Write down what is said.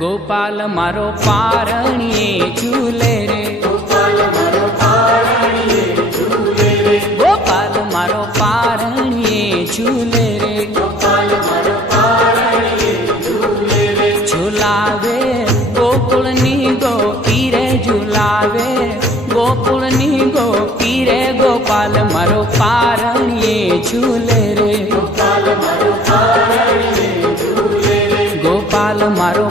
ગોપાલ મારો પારણીએ ઝૂલે રે, ગોપાલ મારો પારણીએ ઝૂલે રે, ગોપાલ મારો પારણીએ ઝૂલે રે, ગોપાલ મારો પારણીએ ઝૂલે રે, ઝુલાવે ગોકુળની ગોપી રે, ઝુલાવે ગોકુળની ગોપી રે, ગોપાલ મારો પારણીએ ઝૂલે રે, ગોપાલ મારો પારણીએ ઝૂલે રે, ગોપાલ મારો